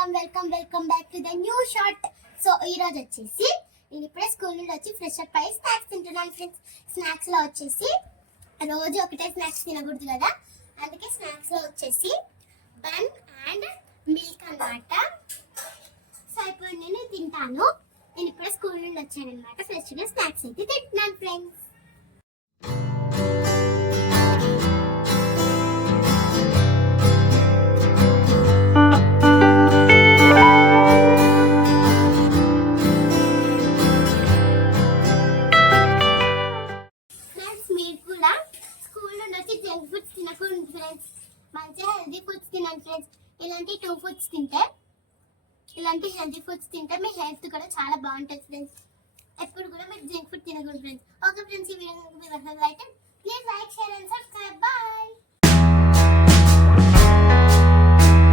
Welcome back to the new short. So ఈ రోజు వచ్చేసి నేను ఇప్పుడే స్కూల్ నుండి వచ్చి ఫ్రెష్ అప్ అయ్యి స్నాక్స్ తింటున్నాను ఫ్రెండ్స్. స్నాక్స్ లో వచ్చేసి రోజు ఒకటే స్నాక్స్ తినకూడదు కదా, అందుకే స్నాక్స్ లో వచ్చేసి బన్ అండ్ మిల్క్ అన్నమాట. సో ఇప్పుడు నేను తింటాను. నేను ఇప్పుడే స్కూల్ నుండి వచ్చాను అనమాట. ఫ్రెష్గా స్నాక్స్ అయితే తింటున్నాను ఫ్రెండ్స్. జంక్ ఫుడ్స్ తినకూడదు ఫ్రెండ్స్, మంచిగా హెల్తీ ఫుడ్స్ తినండి ఫ్రెండ్స్. ఇలాంటి హెల్తీ ఫుడ్స్ తింటే మీ హెల్త్ కూడా చాలా బాగుంటుంది ఫ్రెండ్స్. ఎప్పుడు కూడా మీరు జంక్ ఫుడ్ తినకూడదు ఫ్రెండ్స్. ఓకే ఫ్రెండ్స్, ఈ వీడియో మీకు నచ్చినట్లయితే please like, share and subscribe. Bye.